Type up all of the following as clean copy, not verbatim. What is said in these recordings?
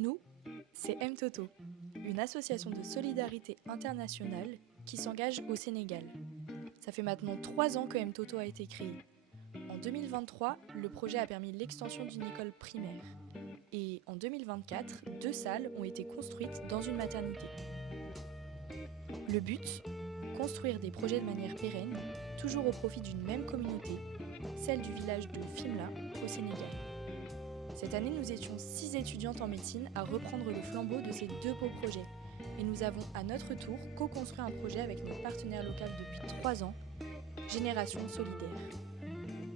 Nous, c'est M-Toto, une association de solidarité internationale qui s'engage au Sénégal. Ça fait maintenant 3 ans que M-Toto a été créé. En 2023, le projet a permis l'extension d'une école primaire. Et en 2024, 2 salles ont été construites dans une maternité. Le but, construire des projets de manière pérenne, toujours au profit d'une même communauté, celle du village de Fimela, au Sénégal. Cette année, nous étions 6 étudiantes en médecine à reprendre le flambeau de ces 2 beaux projets. Et nous avons à notre tour co-construit un projet avec notre partenaire local depuis 3 ans, Génération Solidaire.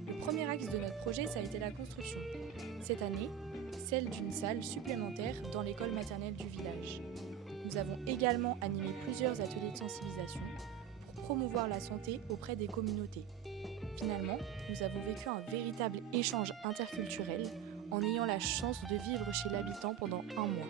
Le premier axe de notre projet, ça a été la construction. Cette année, celle d'une salle supplémentaire dans l'école maternelle du village. Nous avons également animé plusieurs ateliers de sensibilisation pour promouvoir la santé auprès des communautés. Finalement, nous avons vécu un véritable échange interculturel en ayant la chance de vivre chez l'habitant pendant 1 mois.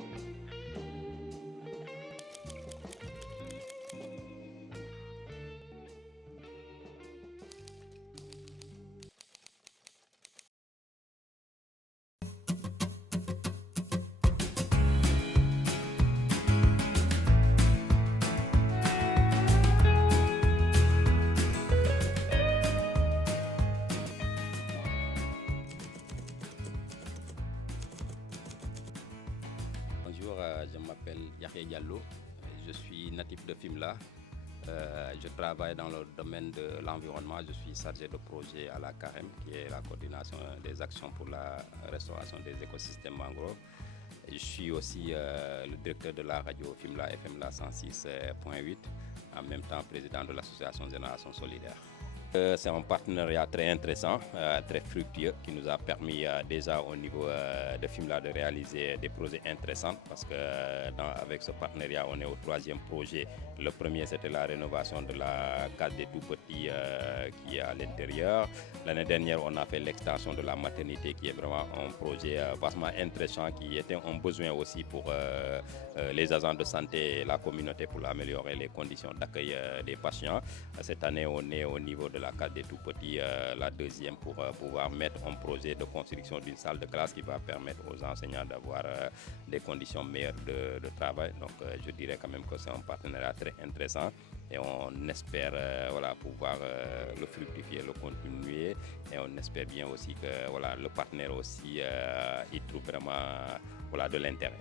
Bonjour, je m'appelle Yahya Diallo, je suis natif de Fimela. Je travaille dans le domaine de l'environnement, je suis chargé de projet à la CAREM, qui est la coordination des actions pour la restauration des écosystèmes mangroves. Je suis aussi le directeur de la radio Fimela FMLA 106.8, en même temps président de l'association Génération Solidaire. C'est un partenariat très intéressant, très fructueux, qui nous a permis déjà au niveau de Fimela de réaliser des projets intéressants parce que avec ce partenariat, on est au 3e projet. Le premier, c'était la rénovation de la case des tout-petits qui est à l'intérieur. L'année dernière, on a fait l'extension de la maternité qui est vraiment un projet vastement intéressant qui était un besoin aussi pour les agents de santé et la communauté pour améliorer les conditions d'accueil des patients. Cette année, on est au niveau de la case des tout-petits, la 2e, pour pouvoir mettre un projet de construction d'une salle de classe qui va permettre aux enseignants d'avoir des conditions meilleures de travail. Donc je dirais quand même que c'est un partenariat très intéressant et on espère pouvoir le fructifier, le continuer, et on espère bien aussi que le partenaire aussi y trouve vraiment de l'intérêt.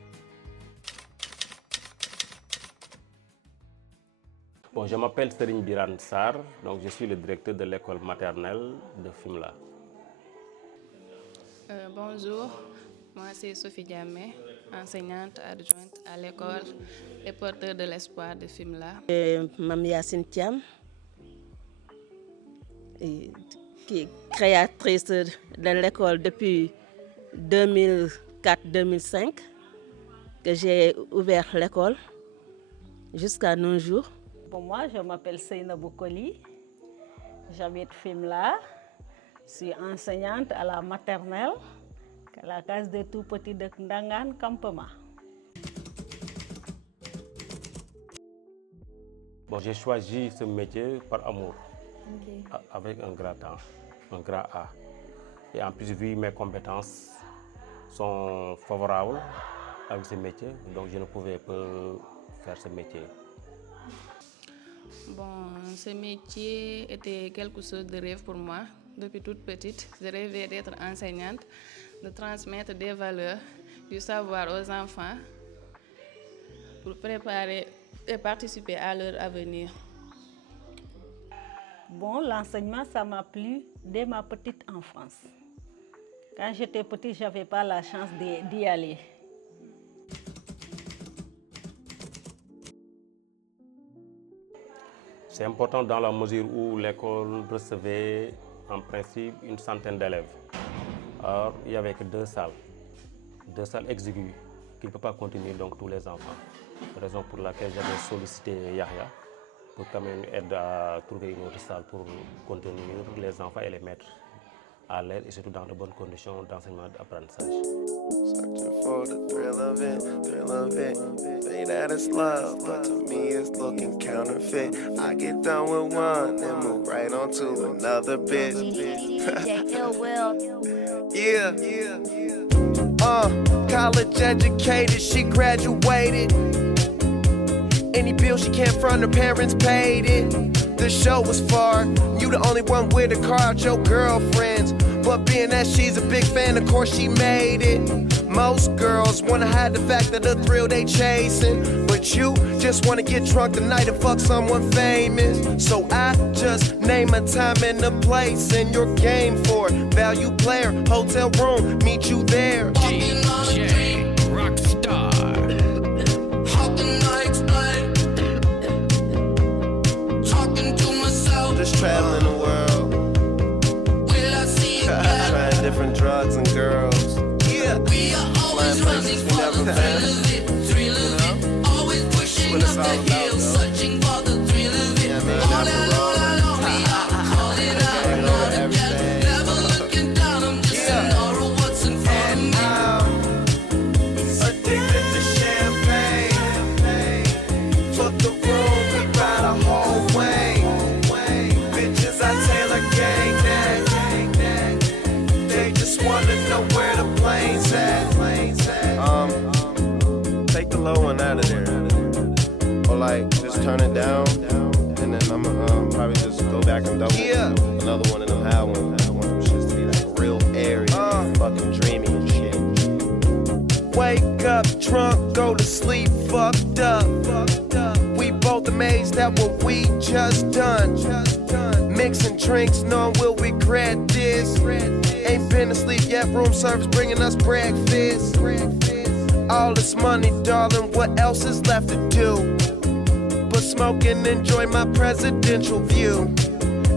Bon, je m'appelle Serigne Birane Sarr, donc je suis le directeur de l'école maternelle de Fimela. Bonjour, moi c'est Sophie Diamé, enseignante adjointe à l'école et porteur de l'espoir de Fimela. Mme Yacine Thiam, qui est créatrice de l'école depuis 2004-2005, que j'ai ouvert l'école jusqu'à nos jours. Pour moi, je m'appelle Seynabou Koli, j'habite Fimela, je suis enseignante à la maternelle, à la case des tout-petits de Ndangan Campement. Bon, j'ai choisi ce métier par amour, avec un grand A. Et en plus, vu mes compétences sont favorables avec ce métier, donc je ne pouvais pas faire ce métier. Bon, ce métier était quelque chose de rêve pour moi. Depuis toute petite, je rêvais d'être enseignante, de transmettre des valeurs, du savoir aux enfants pour préparer et participer à leur avenir. Bon, l'enseignement, ça m'a plu dès ma petite enfance. Quand j'étais petite, je n'avais pas la chance d'y aller. C'est important dans la mesure où l'école recevait en principe une centaine d'élèves. Alors, il n'y avait que 2 salles exiguës qui ne peuvent pas contenir donc tous les enfants. Raison pour laquelle j'avais sollicité Yahya pour quand même aider à trouver une autre salle pour contenir les enfants et les mettre à l'aise et surtout dans de bonnes conditions d'enseignement et d'apprentissage. Searching for the thrill of it. Say that it's love, but to me it's looking counterfeit. I get done with one and move right on to another bitch. DJ Ill Will. Yeah. College educated, she graduated. Any bill she can't front, her parents paid it. The show was far, you the only one with a car out your girlfriends. But being that she's a big fan, of course she made it. Most girls wanna hide the fact that the thrill they chasing, but you just wanna get drunk tonight and fuck someone famous. So I just name a time and a place, and you're game for it. Value player, hotel room, meet you there. DJ Rockstar. How can I explain? Talking to myself. Just traveling the world. Will I see it back? Trying different drugs and girls. Yeah. We are always running for the thrill of it, thrill of it. Always pushing up the hill, searching for the thrill of it. All alone, we are calling out, not again. Never looking down, I'm just an aura, what's in front of me. Addicted to champagne. Fuck the room, we ride a whole way. Bitches, I Taylor gang that. They just wanna know where the plane's at. Take the low one out of there. Or like, just turn it down. And then I'ma probably just go back and double another one of them high ones. I want them shits to be like real airy, fucking dreamy and shit. Wake up drunk, go to sleep fucked up. We both amazed at what we just done. Mixing drinks, knowing we'll regret this. Ain't been asleep yet, room service bringing us breakfast. All this money, darling, what else is left to do? But smoke and enjoy my presidential view.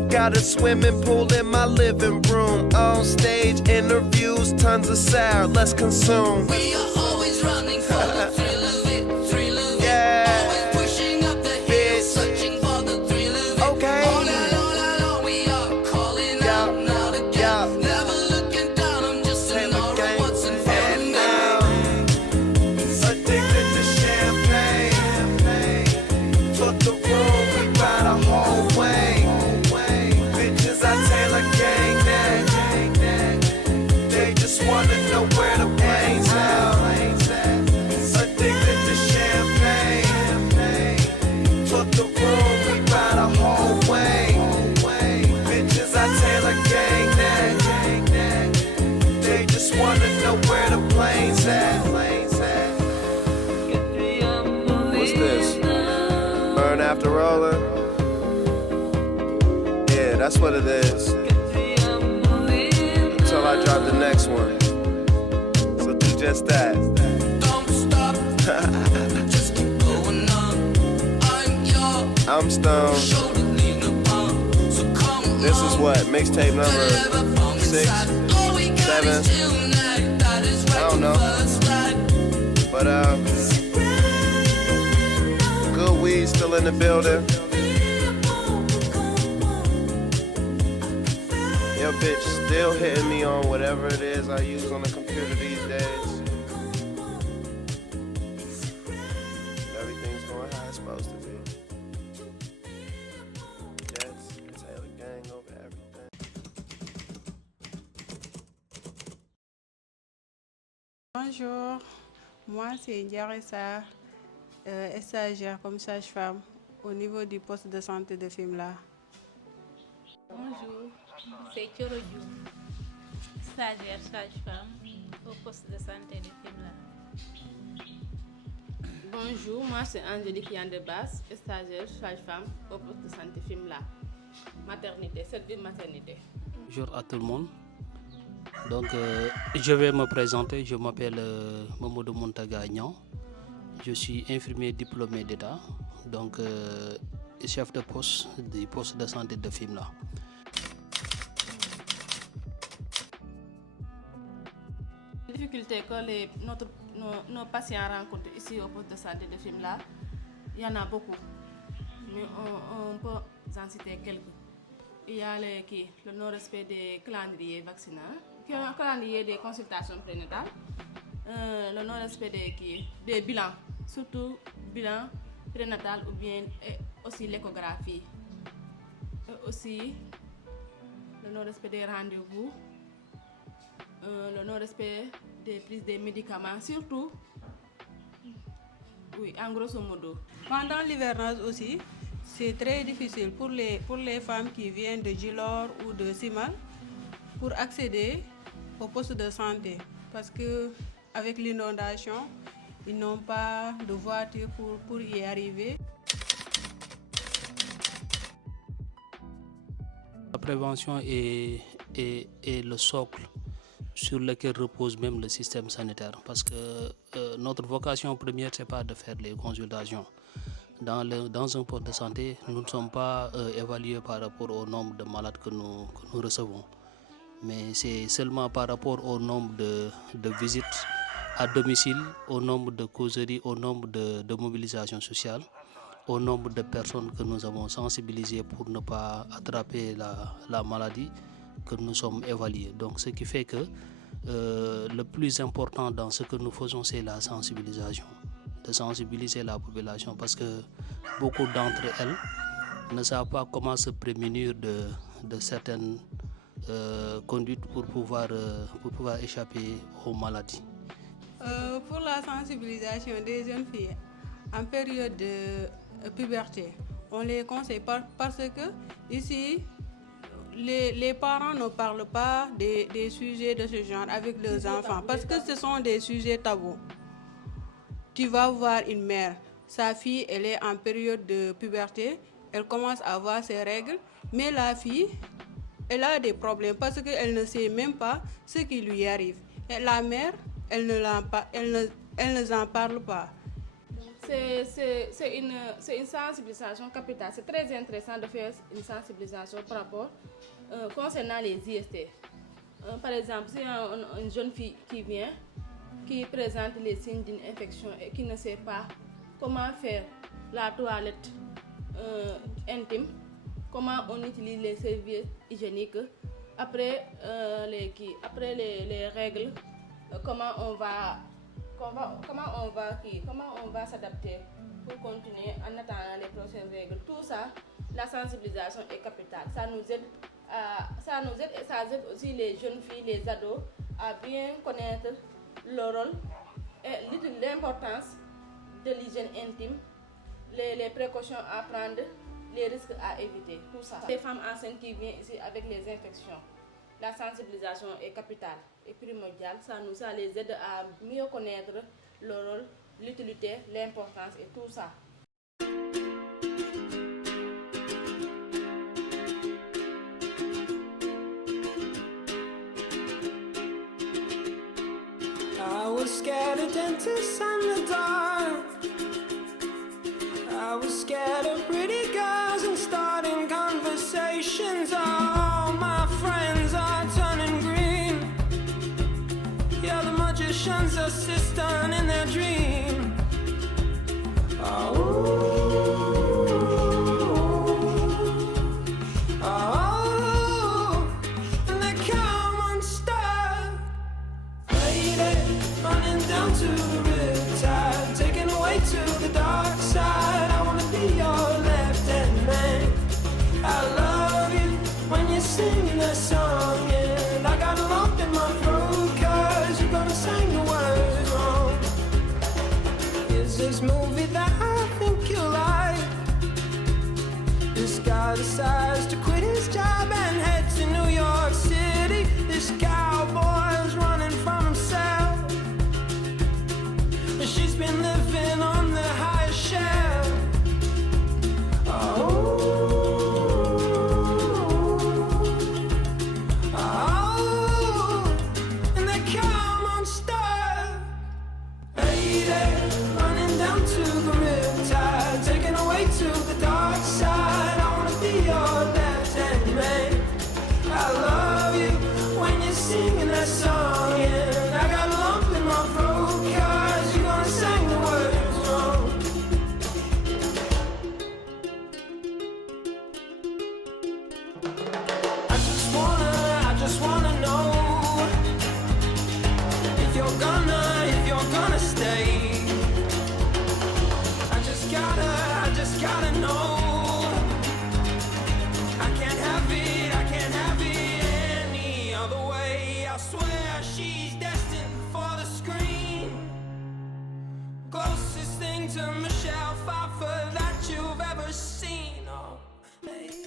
Got a swimming pool in my living room. On stage interviews, tons of sour, let's consume. We are always running for the thrill of it, thrill of it. Always pushing up the hill, searching for the thrill of it. Okay. All alone, we are calling out, not again. Never looking down, I'm just an aura, what's in front of me. Addicted to champagne. Fuck the room, we ride a whole way. Bitches, I Taylor gang that. They just wanna know where the plane's at. Addicted to champagne. Fuck the room, we ride a whole way. Bitches, I Taylor gang that. They just wanna know where the plane's at. What's this? Burn after rolling? Yeah, that's what it is. Until I drop the next one. So do just that. Don't stop, just keep going on. I'm stoned. shoulder lean upon. So come This is on. what? Mixtape number 6, 7? I don't know. But good weed still in the building. Your bitch still hitting me on whatever it is I use on the computer these days. Everything's going how it's supposed to be. Jets, Taylor gang over everything. Bonjour, moi c'est Diaressa, stagiaire comme sage-femme au niveau du poste de santé de Fimela. Bonjour, c'est Thioro Dioum, stagiaire sage-femme au poste de santé de Fimela. Bonjour, moi c'est Angélique Yandebas, stagiaire sage-femme au poste de santé Fimela. Maternité, service maternité. Bonjour à tout le monde. Donc, je vais me présenter. Je m'appelle Mamadou Montaga Niang. Je suis infirmier diplômé d'État, donc chef de poste du poste de santé de Fimela. Les difficultés que nos patients rencontrent ici au poste de santé de Fimela, il y en a beaucoup, mais on peut en citer quelques. Il y a le non-respect des calendriers vaccinaux, le calendrier des consultations prénatales, le non-respect des bilans, surtout bilan prénatal ou bien aussi l'échographie. Et aussi le non-respect des rendez-vous, le non-respect des prises des médicaments, surtout. Oui, en grosso modo. Pendant l'hivernage aussi, c'est très difficile pour les femmes qui viennent de Djilor ou de Simal pour accéder au poste de santé. Parce qu'avec l'inondation, ils n'ont pas de voiture pour y arriver. La prévention est le socle sur lequel repose même le système sanitaire. Parce que notre vocation première, ce n'est pas de faire les consultations. Dans un poste de santé, nous ne sommes pas évalués par rapport au nombre de malades que nous recevons. Mais c'est seulement par rapport au nombre de visites à domicile, au nombre de causeries, au nombre de mobilisations sociales, au nombre de personnes que nous avons sensibilisées pour ne pas attraper la maladie, que nous sommes évalués. Donc ce qui fait que le plus important dans ce que nous faisons, c'est la sensibilisation. De sensibiliser la population parce que beaucoup d'entre elles ne savent pas comment se prémunir de certaines conduites pour pouvoir échapper aux maladies. Pour la sensibilisation des jeunes filles en période de puberté, on les conseille parce que ici, les parents ne parlent pas des sujets de ce genre avec leurs enfants parce que ce sont des sujets tabous. Tu vas voir une mère, sa fille, elle est en période de puberté, elle commence à avoir ses règles, mais la fille, elle a des problèmes parce qu'elle ne sait même pas ce qui lui arrive. Et la mère, elle ne en parle pas. C'est une sensibilisation capitale. C'est très intéressant de faire une sensibilisation par rapport concernant les IST. Par exemple, si une jeune fille qui vient, qui présente les signes d'une infection et qui ne sait pas comment faire la toilette intime, comment on utilise les serviettes hygiéniques, après les règles, comment on va s'adapter pour continuer en attendant les prochaines règles. Tout ça, la sensibilisation est capitale. Ça nous aide et ça aide aussi les jeunes filles, les ados à bien connaître le rôle et l'importance de l'hygiène intime, les précautions à prendre, les risques à éviter, tout ça. Les femmes enceintes qui viennent ici avec les infections, la sensibilisation est capitale et primordiale. Ça les aide à mieux connaître le rôle, l'utilité, l'importance et tout ça. I was scared of dentists and the dark. I was scared of pretty girls and starting conversations. All my friends are turning green. Yeah, the magician's assistant in their dream. And they come unstuck. Running down to the riptide, taken away to the dark side. I wanna be your left-hand man. I love you when you're singing that song, and I got a lump in my throat 'cause you're gonna sing the words wrong. Here's this movie that I think you'll like. This guy decides to quit his job and head to New York City. This cowboy's running from himself. She's been living on the higher shelf. And they come unstuck. Lady, running down to the riptide, taken away to the dark side. I wanna be your left-hand man. I love you when you're singing that song, and I got a lump in my throat 'cause you're gonna sing the words wrong. thing to Michelle Pfeiffer that you've ever seen. Oh, lady,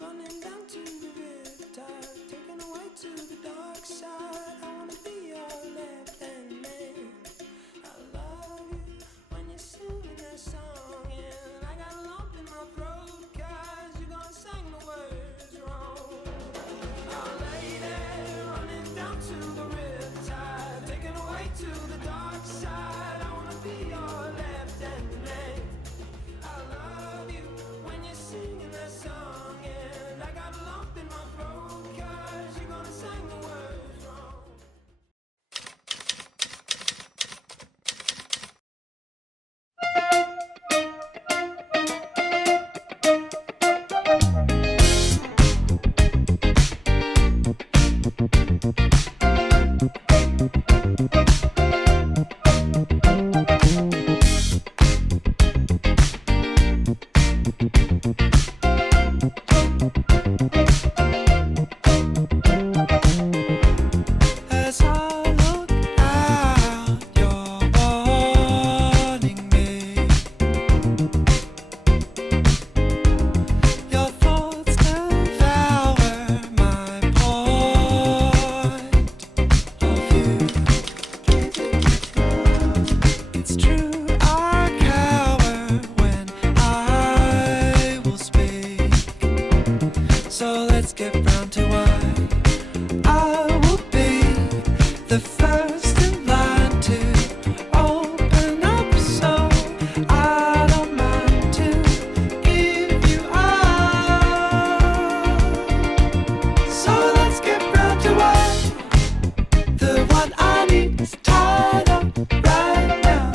running down to the riptide, taken away to the dark side. I wanna be your left-hand man. I love you when you're singing that song, and I got a lump in my throat 'cause you gonna sing the words wrong. Oh, lady, running down to the riptide, taken away to the dark side. I wanna be your left-hand man. I love you when you're singing that song, and I got a lump in my throat 'cause you're gonna sing the words wrong. As I look out, you're warning me. Your thoughts devour my point of view. It's true, I cower when I will speak. So let's get round to why I will be the first in line to open up, so I don't mind to give you all. So let's get round to why the one I need is tied up right now.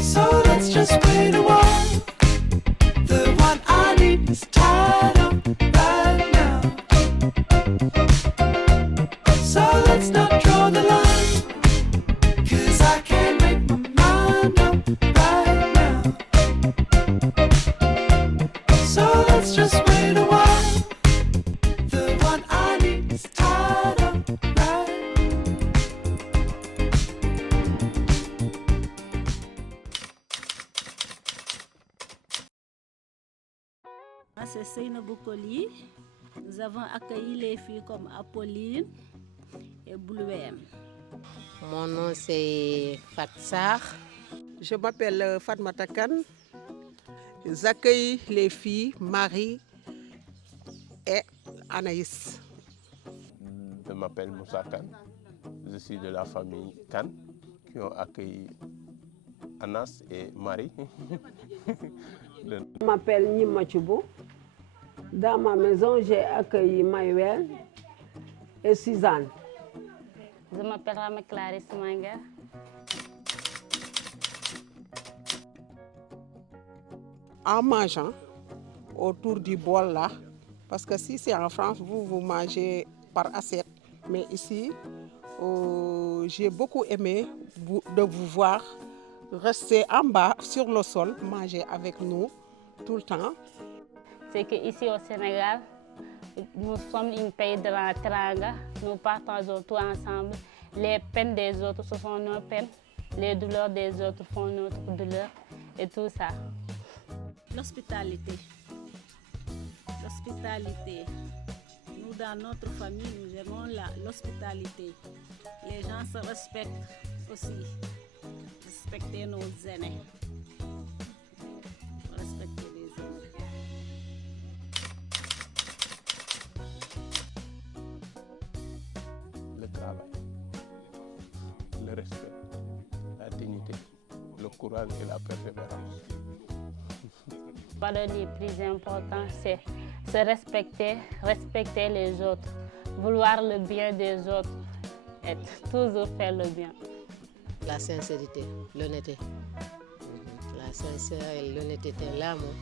So let's just wait a while. The one I need is tied up right now. So let's not draw the line, 'cause I can't make my mind up right now. So let's just wait a while. The one I need is tied up right. Moi, c'est Seynabou Koli. Nous avons accueilli les filles comme Apolline et Blouem. Mon nom c'est Fatsar. Je m'appelle Fatmata Kane. J'accueille les filles Marie et Anaïs. Je m'appelle Moussa Kane. Je suis de la famille Kane qui ont accueilli Anas et Marie. Je m'appelle Nima Chubou. Dans ma maison, j'ai accueilli Maïwel et Suzanne. Je m'appelle Rama Clarisse Manga. En mangeant autour du bol là, parce que si c'est en France, vous mangez par assiette. Mais ici, j'ai beaucoup aimé de vous voir rester en bas sur le sol, manger avec nous tout le temps. C'est qu'ici au Sénégal, nous sommes un pays de la teranga. Nous partageons tout ensemble. Les peines des autres, ce sont nos peines. Les douleurs des autres font notre douleur. Et tout ça. L'hospitalité. L'hospitalité. Nous, dans notre famille, nous aimons l'hospitalité. Les gens se respectent aussi. Respecter nos aînés. Respecter les aînés. Le travail, le respect, la dignité, le courage et la persévérance. Le plus important, c'est se respecter, respecter les autres, vouloir le bien des autres et toujours faire le bien. La sincérité, l'honnêteté. La sincérité et l'honnêteté, l'amour.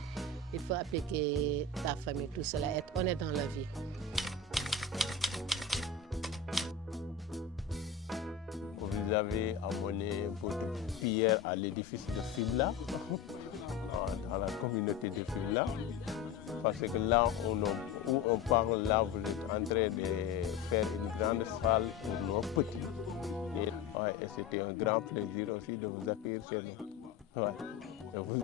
Il faut appliquer ta famille, tout cela, être honnête dans la vie. Vous avez amené votre pierre à l'édifice de Fimela, dans la communauté de Fimela. Parce que là où on parle, là vous êtes en train de faire une grande salle pour nos petits. Et Ouais, et c'était un grand plaisir aussi de vous accueillir chez nous. Ouais. Et vous...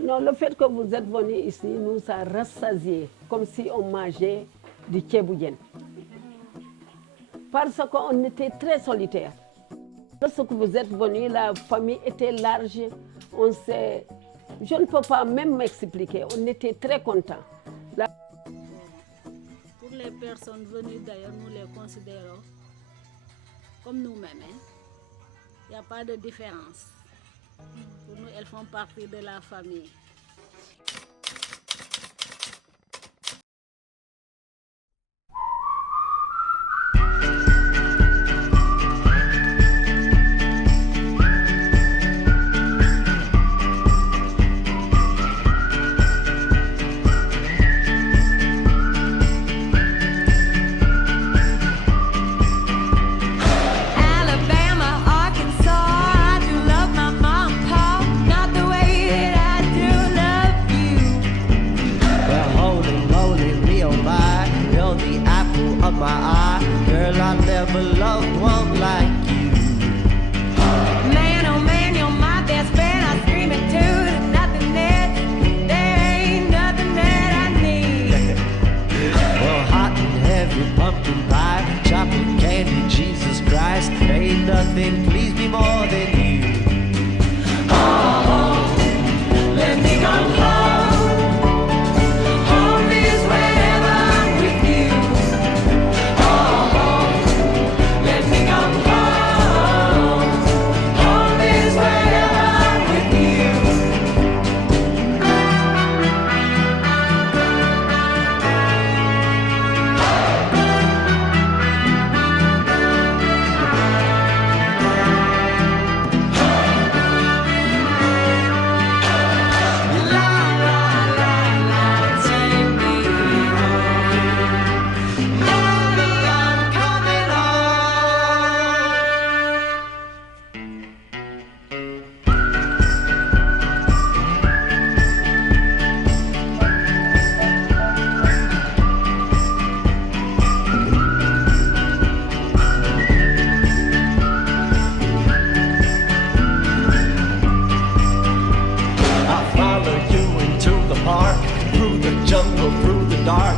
Non, le fait que vous êtes venu ici, nous a rassasiés, comme si on mangeait du tchébouyen. Parce qu'on était très solitaires. Lorsque vous êtes venu, la famille était large. Je ne peux pas même m'expliquer. On était très contents. Pour les personnes venues d'ailleurs, nous les considérons comme nous-mêmes. Il n'y a pas de différence. Pour nous, elles font partie de la famille. Nothing please me more than you. Oh, let me come home. Home is wherever I'm with you. Oh, let me come home. Home is wherever I'm with you. Through the jungle, through the dark,